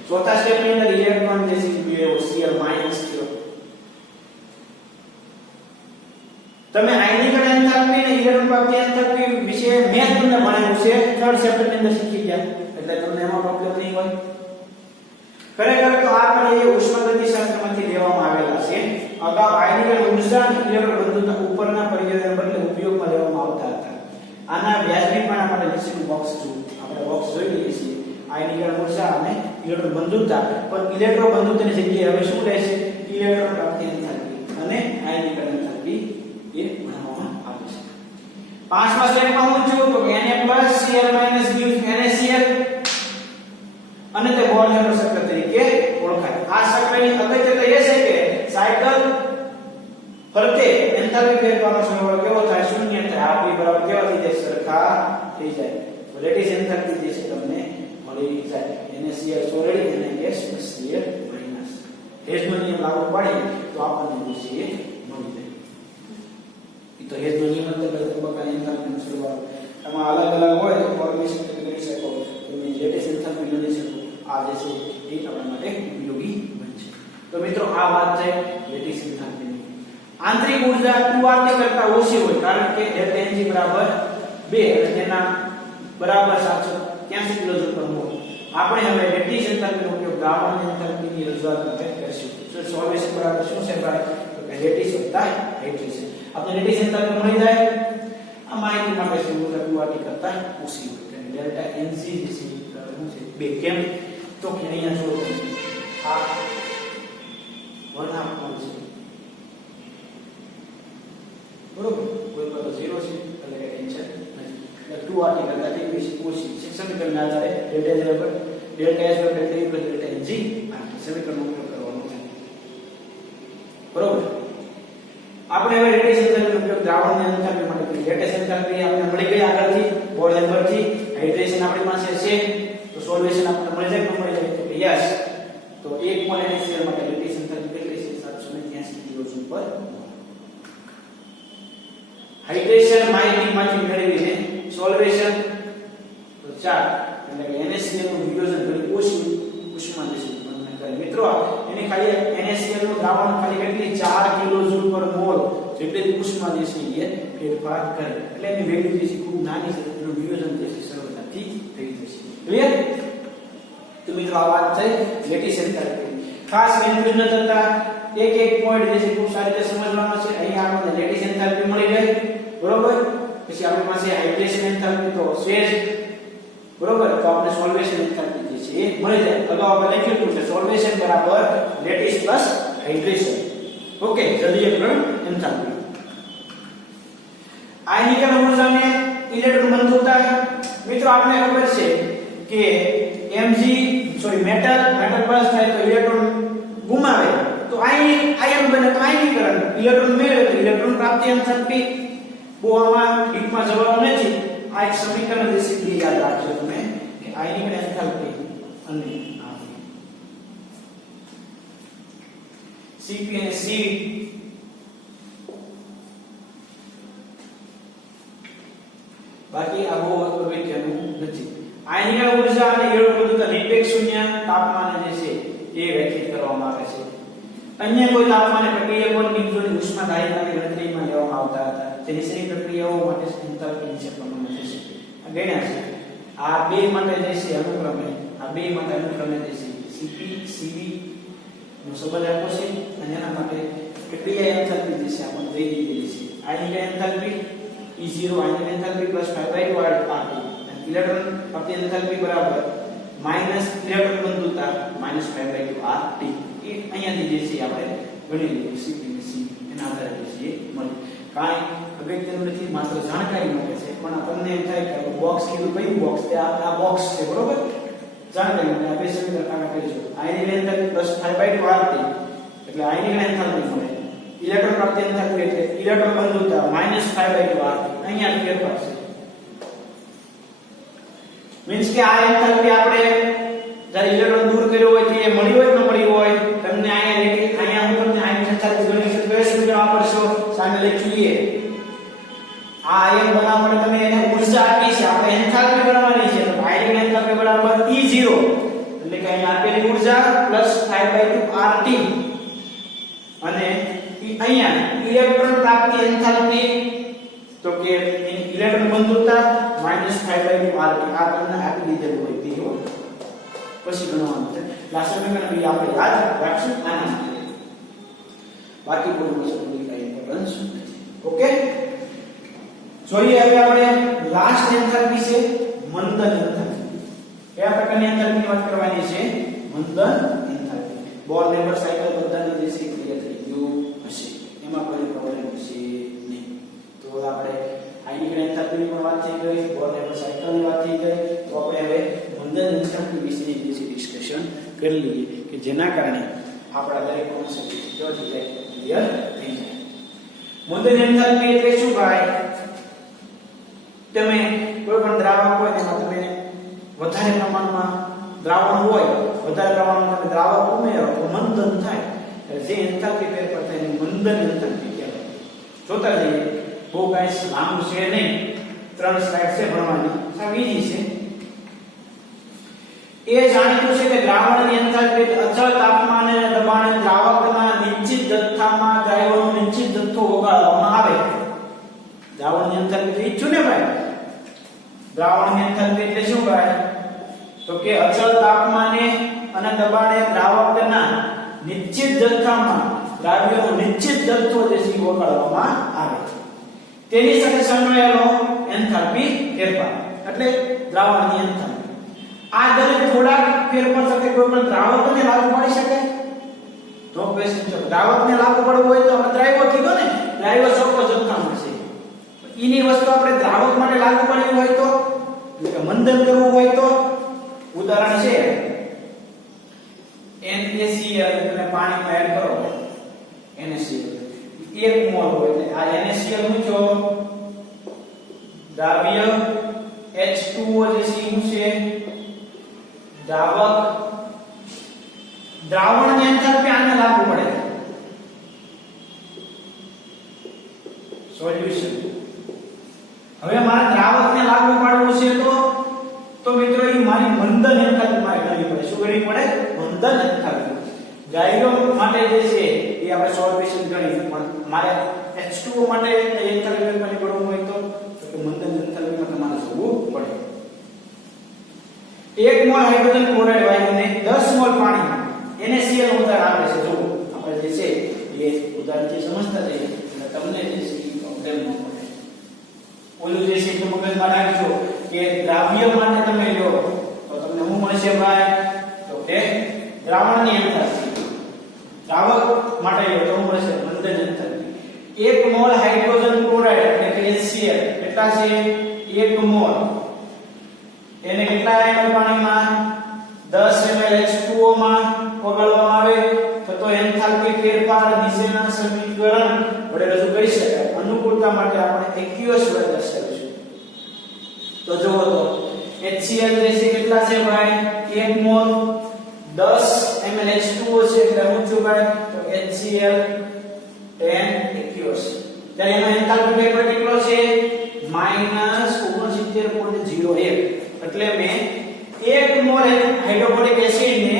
ચોથા સ્ટેપ ની અંદર ઇલેક્ટ્રોન જે છે Cl થયો. તમે આયનિક એન્થાલ્પી અને ઇલેક્ટ્રોન પ્રાપ્તિ એન્થાલ્પી વિશે મેં તમને ભણાવ્યું છે 3rd ચેપ્ટર ની અંદર શીખી ગયા એટલે તમને એમાં પ્રોબ્લેમ નહીં હોય. ખરેખર તો આ પણ એ ઉષ્માગતિશાસ્ત્રમાંથી લેવામાં આવેલા છે. અગાઉ આયનિક ઊર્જા અને ઇલેક્ટ્રોન બંધુતા ઉપરના પરિયોજન બદલે ઉપયોગમાં લેવામાં આવતા હતા. આના વ્યાજબીપણા માટે નીચેનું બોક્સ આપણે બોક્સ જોઈ લઈએ છીએ. આયનિક ઊર્જા અને ઇલેક્ટ્રોન બંધુતા પણ ઇલેક્ટ્રોન બંધુતાની જગ્યાએ હવે શું રહેશે ઇલેક્ટ્રોન પ્રાપ્તિ એન્થાલ્પી અને આયનિક એન્થાલ્પી એ ભણવામાં આવે છે. પાંચમા સ્ટેપમાં હું છું તો Na Cl gives NaCl અને તે બોર્ન-હેમર સાયકલ તરીકે ઓળખાય. આ સાયકલની અગત્યતા એ છે કે સાયકલ ફરતે એન્થાલ્પી ફેરફારનો સરવાળો કેવો થાય શૂન્ય થાય. આ બી બરાબર કેવા થઈ જાય સરખા થઈ જાય. તો લેટિસ એન્થાલ્પી જે છે તમને મળી જાય. NaCl સોલિડ અને ગેસ Cl માઈનસ. હેઝનો નિયમ લાગુ પાડીએ તો આપણને જે છે મળી જાય. તો હેઝનો નિયમ અંતર્ગત તબક્કાની એન્થાલ્પીનો સરવાળો એમાં અલગ અલગ હોય તો ફોર્મેશન કરી શકો તમે લેટેસ્ટ એન્થાલ્પી ગણી શકો. આ જે છે એ તમારા માટે ઉપયોગી બનશે. તો મિત્રો આ વાત છે લેટેસ્ટ એન્થાલ્પીની. આંતરિક ઊર્જા 2RT કરતા ઓછી હોય કારણ કે ΔNg બરાબર 2 અને તેના બરાબર 783 કિલોજુલ/મોલ. આપણે હવે લેટેસ્ટ એન્થાલ્પીનો ઉપયોગ દ્રાવણ એન્થાલ્પીની રજૂઆત માટે કરીશું. તો સોલ્યુશન બરાબર શું છે ભાઈ તો કે લેટેસ્ટ વત્તા હાઇડ્રેશન. આપણે લેટેસ્ટ એન્થાલ્પી મળી જાય. આ માહિતી માટે શું ઊર્જા 2RT કરતા ઓછી હોય. ડેલ્ટા Ng જે છે શું છે 2 કેમ તો કે અહીંયા જો આ 1/2 કોણ છે બરોબર કોઈ પર 0 છે એટલે કે ટેન્શન નથી. એટલે 2RT કરતા તે ઓછી સમીકરણના આધારે ડેલ્ટા S બરાબર ડેલ્ટા S બરાબર ડેલ્ટા Ng સમીકરણનો ઉપયોગ કરવાનો છે. બરોબર. આપણે હવે લેટિસ એન્થાલ્પીનો ઉપયોગ દ્રાવણની એન્થાલ્પી માટે કરીએ. લેટિસ એન્થાલ્પી આપણે મળી ગઈ આગળથી બોર્ડ નંબરથી. હાઇડ્રેશન આપણી પાસે છે તો સોલ્યુશન આપણે મળી જાય કે મળી જાય તો યસ. તો 1 મોલ NaCl માટે લેટિસ એન્થાલ્પી કેટલી છે? 783 કિલોજૂલ પર હાઇડ્રેશન માહિતીમાંથી મેળવીને સોલ્યુશન તો 4 એટલે કે NaCl નું વિયોજન કરી ઓછી ઉષ્મા જશે. મિત્રો એની ખાલી NaCl નું દ્રાવણ ખાલી કેટલી 4 કિલોજૂલ પર મોલ જેટલી ઉષ્મા જે છે એ ફેરફાર કરે. એટલે એની વેલ્યુ જે છે ખૂબ નાની છે, એનું વિયોજન જે છે સરળતાથી થઈ જશે. ક્લિયર? તો મિત્રો આ વાત થઈ લેટિસ એન્થાલ્પી. ખાસ કન્ફ્યુઝ ન થતા એક પોઈન્ટ જે છે ખૂબ સારી રીતે સમજવાનો છે. અહીંયા આપણને લેટિસ એન્થાલ્પી મળી ગઈ, બરોબર. પછી આપણી પાસે હાઇડ્રેશન એન્થાલ્પી તો છે જ, બરોબર. તો આપણે સોલ્વેશન એન્થાલ્પી જે છે એ મળી જાય. અગાઉ આપણે લખ્યું છે સોલ્વેશન બરાબર લેટિસ પ્લસ હાઇડ્રેશન. ઓકે, જલીયકરણ એન્થાલ્પી. આયનીકરણ ઊર્જાને ઇલેક્ટ્રોન બંધુતા મિત્રો આપણે ખબર છે કે મેટલ પ્લસ થાય તો ઇલેક્ટ્રોન ગુમાવે તો આયન બને તો આયનીકરણ, ઇલેક્ટ્રોન મેળવે તો ઇલેક્ટ્રોન પ્રાપ્તિ એન્થાલ્પી. બહુ આમાં ડીપમાં જવાનું નથી. આ એક સમીકરણ જે છે યાદ રાખજો તમે કે આયનીકરણ એન્થાલ્પી અને Cp અને C બાકી આ બહુ અગત્યનું નથી. આયનીકરણ ઊર્જા અને ઇલેક્ટ્રોન બંધુતા નિરપેક્ષ શૂન્ય તાપમાને જે છે એ વ્યાખ્યાયિત કરવામાં આવે છે. અન્ય કોઈ તાપમાને પ્રક્રિયાઓ નિર્જોની ઉષ્માદાયિતાની ગણતરીમાં લેવામાં આવતા હતા. જેની શ્રેણી પ્રક્રિયાઓ માટે એન્થાલ્પી નીચે પ્રમાણે થશે. આ ગણ્યા છે. આ બે માટે જે છે અનુક્રમે જે છે Cp Cv નો સંબંધ આપ્યો છે અને એના માટે પ્રક્રિયા એન્થાલ્પી જે છે આપણે દઈ દીધી છે. આયનીકરણ એન્થાલ્પી E0 આયનીકરણ એન્થાલ્પી +5/2 RT અને ઇલેક્ટ્રોન પ્રાપ્તિ એન્થાલ્પી બરાબર માઈનસ ઇલેક્ટ્રોન બંધુતા -5/2 RT. એ અહીંયાથી જે છે આપણે ગણી લઈએ Cp અને Cv એના આધારે જે છે મળે. કાંઈ અગત્યનું નથી, માત્ર જાણકારી માટે છે. પણ આપણને એમ થાય કે બોક્સ કીધું કયું બોક્સ? તે આ બોક્સ છે, બરોબર. જાણકારી માટે આ બે સમીકરણ કાઢા કરીશું. આયનીકરણ એન્થાલ્પી +5/2 RT એટલે આયનીકરણ એન્થાલ્પી મળે. ઇલેક્ટ્રોન પ્રાપ્તિ એન્થાલ્પી એટલે ઇલેક્ટ્રોન બંધુતા -5/2 RT. અહીંયા ફેરફાર છે. મીન્સ કે આ એન્થાલ્પી આપણે જ્યારે ઇલેક્ટ્રોન દૂર કર્યો હોય તે મળી હોય કે ન મળી હોય, તમને અહીંયા હું તમને આયન એન્થાલ્પી ગણી શકું. કયો સમીકરણ વાપરશો? સામે લખીએ. આ આયન બનાવવા માટે તમે એને ઊર્જા આપી છે, આપણે એન્થાલ્પી ગણવાની છે. તો આયનીકરણ એન્થાલ્પી બરાબર E0 એટલે કે અહીંયા આપેલી ઊર્જા +5/2 RT અને અહીંયા ઇલેક્ટ્રોન પ્રાપ્તિ એન્થાલ્પી તો કે ઇલેક્ટ્રોન બંધુતા -5/2 RT. આ તમને આપી દીધેલું હોય તેઓ પછી ગણવાનું છે. લાસ્ટ સમીકરણ બી આપણે યાદ રાખશું આના માટે. બાકી કોઈ વસ્તુની કઈ ઇમ્પોર્ટન્સ નથી. ઓકે, જોઈએ હવે આપણે લાસ્ટ એન્થાલ્પી છે મંદન એન્થાલ્પી. કયા પ્રકારની એન્થાલ્પીની વાત કરવાની છે? મંદન એન્થાલ્પી. બોર નેબર સાયકલ બધાને જે છે ક્લિયર થઈ ગયું હશે, એમાં કોઈ પ્રોબ્લેમ હશે નહીં. તો આપણે આયનીકરણ એન્થાલ્પીની પણ વાત થઈ ગઈ, બોર નેબર સાયકલની વાત થઈ ગઈ. તો આપણે હવે મંદન એન્થાલ્પી વિશેની જે છે ડિસ્કશન કરી લઈએ કે જેના કારણે આપણા દરેક કોન્સેપ્ટ કેવો થઈ જાય, ક્લિયર થઈ જાય. મંદન એન્થાલ્પી એટલે શું ભાઈ? તમે કોઈ પણ દ્રાવક હોય તેમાં તમે વધારે પ્રમાણમાં દ્રાવણ હોય, વધારે પ્રમાણમાં તમે દ્રાવક ઉમેરો તો મંદન થાય. જે એન્થાલ્પી ફેરફાર થાય એને મંદન એન્થાલ્પી કહેવાય. જોતા જઈએ, બહુ કાંઈ લાંબુ છે નહીં, 3 સ્લાઇડ છે ભણવાની, સાવ ઈઝી છે. એ જાણીતું છે કે દ્રાવણની એન્થાલ્પી અચળ તાપમાને અને દબાણે દ્રાવકના નિશ્ચિત જથ્થામાં દ્રાવણનો નિશ્ચિત જથ્થો ઓગાળવામાં આવે. દ્રાવણની એન્થાલ્પી ઈચ્છું ને ભાઈ, દ્રાવણની એન્થાલ્પી એટલે શું ભાઈ? તો કે અચળ તાપમાને અને દબાણે દ્રાવકના નિશ્ચિત જથ્થામાં દ્રાવ્યનો નિશ્ચિત જથ્થો જે છે ઓગાળવામાં આવે. તેની સાથે સંકળાયેલો એન્થાલ્પી ફેરફાર એટલે દ્રાવણની એન્થાલ્પી. આ દરેક થોડાક ફેરફાર સાથે કોઈ પણ દ્રાવકને લાગુ પડી શકે? તો ક્વેશ્ચન છે, દ્રાવકને લાગુ પડવું હોય તો આપણે દ્રાવ્ય કીધો ને, દ્રાવ્ય ચોખ્ખો જથ્થામાં છે. ઈની વસ્તુ આપણે દ્રાવક માટે લાગુ પડવી હોય તો, એટલે કે મંદન કરવું હોય તો, ઉદાહરણ છે NaCl, તમે પાણીમાં એડ કરો NaCl 1 મોલ હોય એટલે આ NaCl મૂક્યો દ્રાવ્ય H2O જે છે શું છે દ્રાવક દ્રાવણની એન્થાલ્પી આને લાગુ પડે સોલ્યુશન હવે મારે દ્રાવકને લાગુ પાડવું છે તો મિત્રો એ મારી મંદન એન્થાલ્પી માં ગણવી પડે શું કરવી પડે મંદન એન્થાલ્પી ગાયરો માટે જે છે એ આપણે સોલ્યુશન ગણી પણ મારે H2O માટે એન્થાલ્પી ગણવી પડવું હોય તો મંદન એન્થાલ્પીમાં તમારે જવું પડે 1 મોલ હાઇડ્રોજન ક્લોરાઇડ વાયુને 10 મોલ પાણીમાં NaCl ઉદાહરણ આપે છે જો આપણે જે છે એ ઉદાહરણથી સમજતા જઈએ એટલે તમને જે છે એ પ્રોબ્લેમ ન પડે ઓલું જે છે તો મગજમાં રાખજો કે દ્રાવ્ય માટે તમે લો તો તમને શું મળશે ભાઈ તો કે દ્રાવણની એન્થાલ્પી દ્રાવક માટે લો તો શું મળશે મંદન એન્થાલ્પી 1 મોલ હાઇડ્રોજન ક્લોરાઇડ એટલે કે HCl કેટલા છે 1 મોલ એને કેટલા ml પાણીમાં 10 ml H2O માં ઓગાળવામાં આવે તો એન્થાલ્પી ફેરફાર નીચેના સમીકરણ વડે રજૂ કરી શકાય અનુકૂળતા માટે આપણે એક્યુએસ વડે દર્શાવીશું તો જુઓ તો HCl જે છે કેટલા છે ભાઈ 1 મોલ 10 ml H2O છે એટલે હું છું ભાઈ તો HCl 10 એક્યુએસ ત્યારે એનો એન્થાલ્પી ફેરફાર કેટલો છે -69.01 એટલે મેં 1 મોલ હાઇડ્રોક્લોરિક એસિડ ને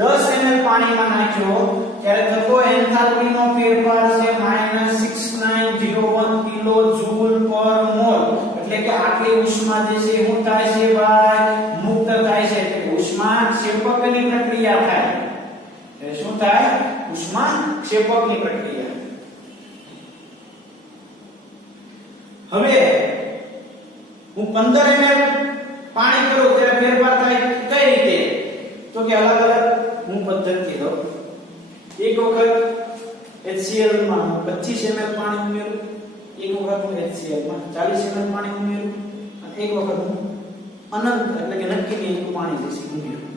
10 ml પાણીમાં નાખ્યો ત્યારે થતો એન્થાલ્પી નો ફેરફાર છે -6901 કિલો જૂલ પર મોલ એટલે કે આટલી ઉષ્મા જે છે શું થાય છે ભાઈ મુક્ત થાય છે એટલે ઉષ્મા ક્ષેપકની પ્રક્રિયા થાય એટલે શું થાય ઉષ્મા ક્ષેપકની પ્રક્રિયા હવે હું 15 ml પાણી કરું ત્યારે ફેરફાર થાય કઈ રીતે તો કે અલગ અલગ હું પદ્ધતિ દઉં એક વખત HCl માં 25 ml પાણી ઉમેરું એક વખત હું HCl માં 40 ml પાણી ઉમેરું અને એક વખત હું અનંત એટલે કે નક્કી નહીં પાણી જે છે ઉમેરું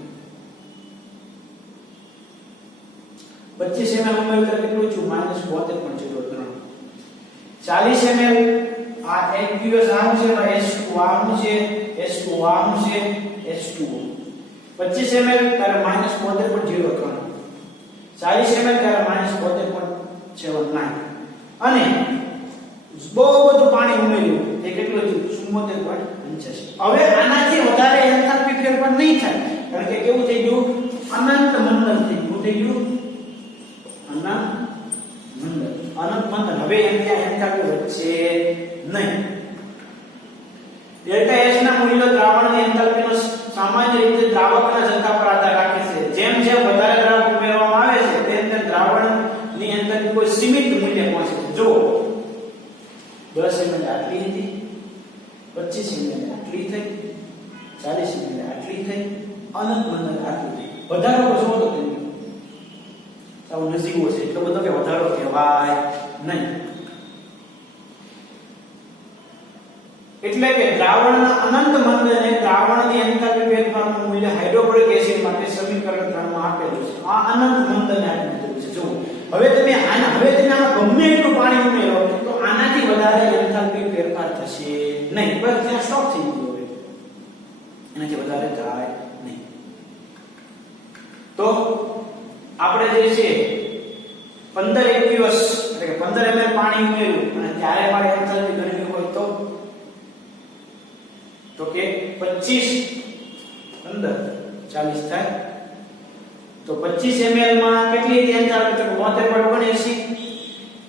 25 ml ઉમેરું ત્યારે કેટલું છું -72.03 40 ml આ એક્યુએસ આનું છે H2 આનું છે H2 આનું છે H2O 25 ml ત્યારે -72.03 40 ml ત્યારે -72.79 અને બહુ બધું પાણી ઉમેર્યું એ કેટલું થયું 74.85 હવે આનાથી વધારે એન્થાલ્પી ફેરફાર નહીં થાય કારણ કે કેવું થઈ ગયું અનંત મંદન થઈ ગયું થઈ ગયું અનંત મંદન હવે એન્થાલ્પી વધશે નહીં ડેલ્ટા H ના મૂલ્યો દ્રાવણની એન્થાલ્પીનો સામાન્ય રીતે દ્રાવકના જથ્થા પર આધાર રાખે છે જેમ જેમ વધારે દ્રાવક ઉમેરવામાં આવે છે તેમ તેમ દ્રાવણની એન્થાલ્પી કોઈ સીમિત મૂલ્ય પહોંચે છે જો 10 ml આટલી હતી 25 ml આટલી થઈ 40 ml આટલી થઈ અનંત મંદન આટલી થઈ વધારો કશો તો થઈ સાવ નજીવો છે એટલો બધો કે વધારો કહેવાય નહીં એટલે કે દ્રાવણના અનંત મંદને દ્રાવણની એન્થાલ્પી ફેરફારનું મૂલ્ય હાઇડ્રોક્લોરિક એસિડ માટે સમીકરણ 3 માં આપેલું છે આ અનંત મંદને આપેલું છે જો હવે તમે આમાં ગમે એટલું પાણી ઉમેરો તો આનાથી વધારે એન્થાલ્પી ફેરફાર થશે નહીં બસ ત્યાં સ્ટોપ થઈ ગયો હવે એનાથી વધારે થાય નહીં તો આપણે જે છે 15 એક્યુએસ એટલે કે 15 ml પાણી ઉમેર્યું અને ત્યારે મારે એન્થાલ્પી ગણવી હોય તો કે 25 15 40 થાય તો 25 ml માં કેટલી એન્થાલ્પી તો 72.79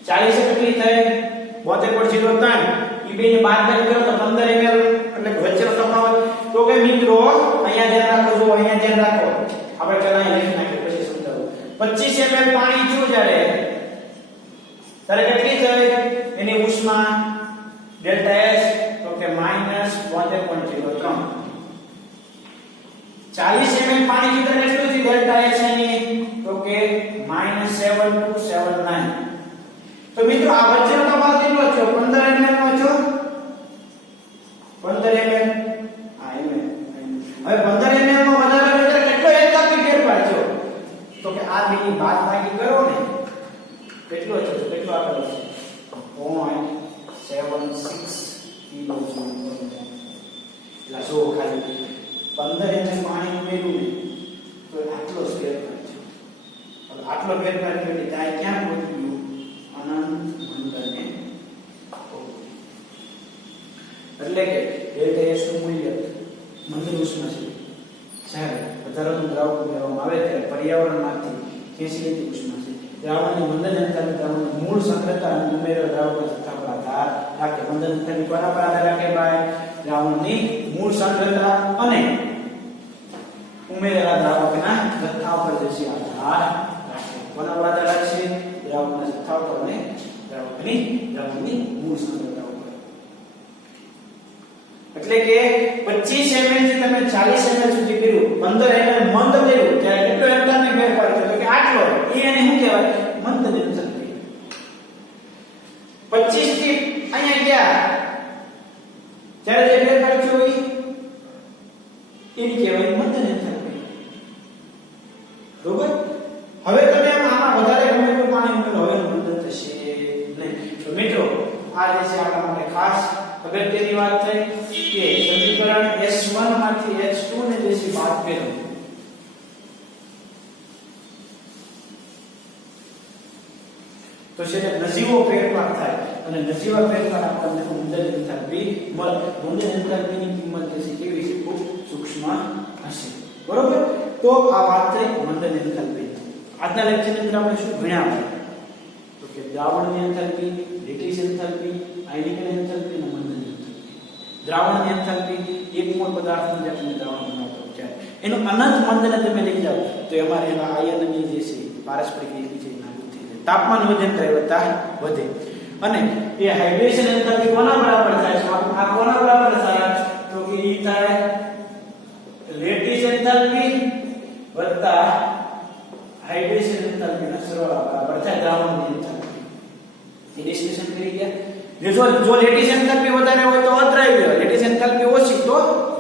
40 કેટલી થાય 72.03 ઈ બેને બાદબાકી કરો તો 15 ml એટલે વચ્ચેનો તફાવત તો કે મિત્રો અહીંયા ધ્યાન રાખો અહીંયા ધ્યાન રાખો આપણે પહેલા અહીં લખી નાખીએ પછી સમજાવું 25 ml પાણી જો જ્યારે કેટલી થાય એની ઉષ્મા ડેલ્ટા H તો કે -72.03 40 ml પાણી ની અંદર કેટલું છે ડેલ્ટા H ની તો કે -7279 તો મિત્રો આ વચ્ચેનો તફાવત કેટલો છે 15 ml નો છે 15 ml આ ml હવે 15 ml માં વધારે કેટલો એન્થાલ્પી ફેરફાર છે તો કે આ બેની બાદબાકી કરો ને કેટલો છે કેટલો આપેલો છે કિલોજૂલ પર મોલ. એટલે જો ખાલી 15 ml પાણી ઉમેર્યું ને તો આટલો જ ફેરફાર છે. હવે આટલો ફેરફાર એટલે કાંઈ ક્યાં પહોંચી ગયું? અનંત મંદને. એટલે કે ડેલ્ટા S નું મૂલ્ય મંદ ઉષ્મા છે. જ્યારે વધારાનું દ્રાવક ઉમેરવામાં આવે ત્યારે પર્યાવરણમાંથી ખેંચી લેતી ઉષ્મા છે. દ્રાવણની મંદન અંતરની દ્રાવણની મૂળ સાંદ્રતા અને ઉમેરેલા દ્રાવકના જથ્થા પર આધાર રાખે. મંદન અંતરની કોના પર આધાર રાખે ભાઈ? દ્રાવણની મૂળ સાંદ્રતા અને ઉમેરેલા દ્રાવકના જથ્થા પર જે છે આધાર રાખે. કોના પર આધાર રાખે? દ્રાવકના જથ્થા પર અને દ્રાવણની મૂળ સાંદ્રતા પર. એટલે કે 25 ml થી તમે 40 ml સુધી કર્યું, 15 ml મંદ કર્યું ત્યારે કેટલો એન્થાલ્પી ફેરફાર થયો? તો કે આટલો. એને શું કહેવાય? મંદ એન્થાલ્પી. 25 થી અહીંયા ગયા ત્યારે જે ફેરફાર થયો એને કહેવાય મંદ એન્થાલ્પી. બરોબર? હવે તમે આમાં વધારે ગમે પાણી ઉમેરો, હવે મંદ થશે નહીં. તો મિત્રો આ જે છે આપણા માટે ખાસ અગત્યની વાત થઈ કે સમીકરણ S1 માંથી H2 ને જે છે બાદ કર્યું. તો છે નજીવો ફેરફાર થાય અને નજીવા ફેરફાર આપણને મંદ એન્થાલ્પી મળે. મંદ એન્થાલ્પીની કિંમત જે છે કેવી છે? ખૂબ સૂક્ષ્મ હશે. બરોબર? તો આ વાત થઈ મંદ એન્થાલ્પી. આજના લેક્ચરની અંદર આપણે શું ભણ્યા? તો કે દ્રાવણની enthalpy, lattice enthalpy, ionic enthalpy અને મંદ એન્થાલ્પી. દ્રાવણની એન્થાલ્પી એક મોલ પદાર્થનું જે આપણે દ્રાવણ બનાવતો છે એનું અનંત મંદને તમે લઈ જાઓ તો અમારે એના આયનની જે છે પારસ્પરિક ક્રિયા છે નાબૂદ થઈ જાય. તાપમાન વધે તીવ્રતા વધે. અને એ હાઇડ્રેશન એન્થાલ્પી કોના બરાબર થાય છે? આ કોના બરાબર થાય? તો કે ઈ થાય લેટિસ એન્થાલ્પી વત્તા હાઇડ્રેશન એન્થાલ્પીના સરવાળા બરાબર થાય દ્રાવણની એન્થાલ્પી. એ ડિસ્કશન કરી ગયા. જો લેટિસ એન્થાલ્પી વધારે હોય તો અદ્રાવ્ય, લેટિસ એન્થાલ્પી ઓછી તો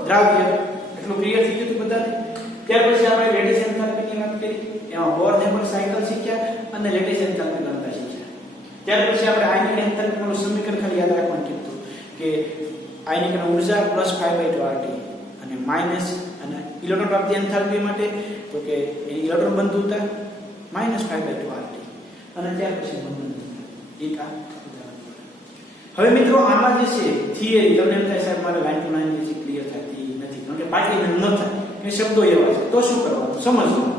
દ્રાવ્ય. એટલું ક્લિયર થઈ ગયું બધાને? ત્યાર પછી આપણે લેટિસ એન્થાલ્પીની વાત કરી, એમાં બોર-હેમર સાયકલ શીખ્યા અને લેટિસ એન્થાલ્પી ગણતા શીખ્યા. ત્યાર પછી આપણે આયનિક એન્થાલ્પીનું સમીકરણ ખાલી યાદ રાખવાનું કીધું કે આયનિક ઉર્જા +5/2RT અને માઈનસ અને ઇલેક્ટ્રોન પ્રાપ્તિ એન્થાલ્પી માટે તો કે ઇલેક્ટ્રોન બંધુતા -5/2RT અને ત્યાર પછી બંધન એક આ. હવે મિત્રો આમાં જે છે થિયરી તમને એમ થાય સાહેબ મારે લાઈન ટુ લાઈન જે ક્લિયર થતી નથી કારણ કે બાકી ન થાય કે શબ્દો એવા છે તો શું કરવાનું સમજવું.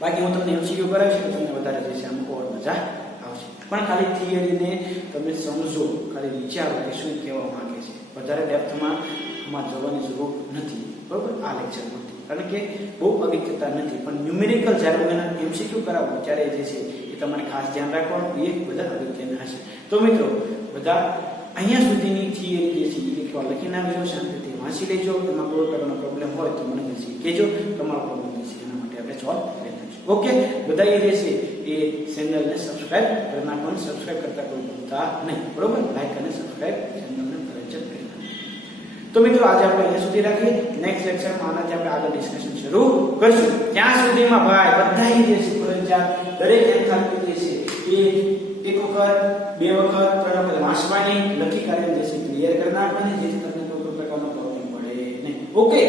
બાકી હું તમને MCQ કરાવીશ તો તમને વધારે જે છે આમ ઓર મજા આવશે. પણ ખાલી થિયરીને તમે સમજો, ખાલી વિચારો કે શું કહેવા માંગે છે. વધારે ડેપ્થમાં આમાં જવાની જરૂર નથી. બરોબર? આ લેક્ચરમાં કારણ કે બહુ અગત્યતા નથી. પણ ન્યુમેરિકલ જ્યારે હું એના MCQ કરાવું ત્યારે જે છે એ તમારે ખાસ ધ્યાન રાખવાનું, એ બધા અગત્યના હશે. તો મિત્રો બધા અહીંયા સુધીની થિયરી જે છે એ એકવાર લખી નાખજો, શાંતિથી વાંચી લેજો. એમાં કોઈ પ્રકારનો પ્રોબ્લેમ હોય તો મને જે કહેજો, તમારો પ્રોબ્લેમ જે છે એના માટે આપણે સોલ્વ કરી નાખીશું. ઓકે? બધા એ જે છે એ ચેનલને સબસ્ક્રાઇબ કરી નાખવાનું. સબસ્ક્રાઇબ કરતા કોઈ ભૂલતા નહીં. બરોબર? લાઈક અને સબસ્ક્રાઇબ ચેનલને ફરજિયાત કરી નાખજો. તો મિત્રો આજે આપણે અહીંયા સુધી રાખીએ. નેક્સ્ટ લેક્ચરમાં આનાથી આપણે આગળ ડિસ્કશન શરૂ કરશું. ત્યાં સુધીમાં ભાઈ બધા જે છે ફરજિયાત દરેક એન્થાલ્પી જે છે એ એક વખત, બે વખત, ત્રણ વખત વાંચવાની, લખી કાર્ય જે છે ક્લિયર કરી નાખવાની જેથી તમને કોઈ પ્રકારનો પ્રોબ્લેમ પડે નહીં. ઓકે?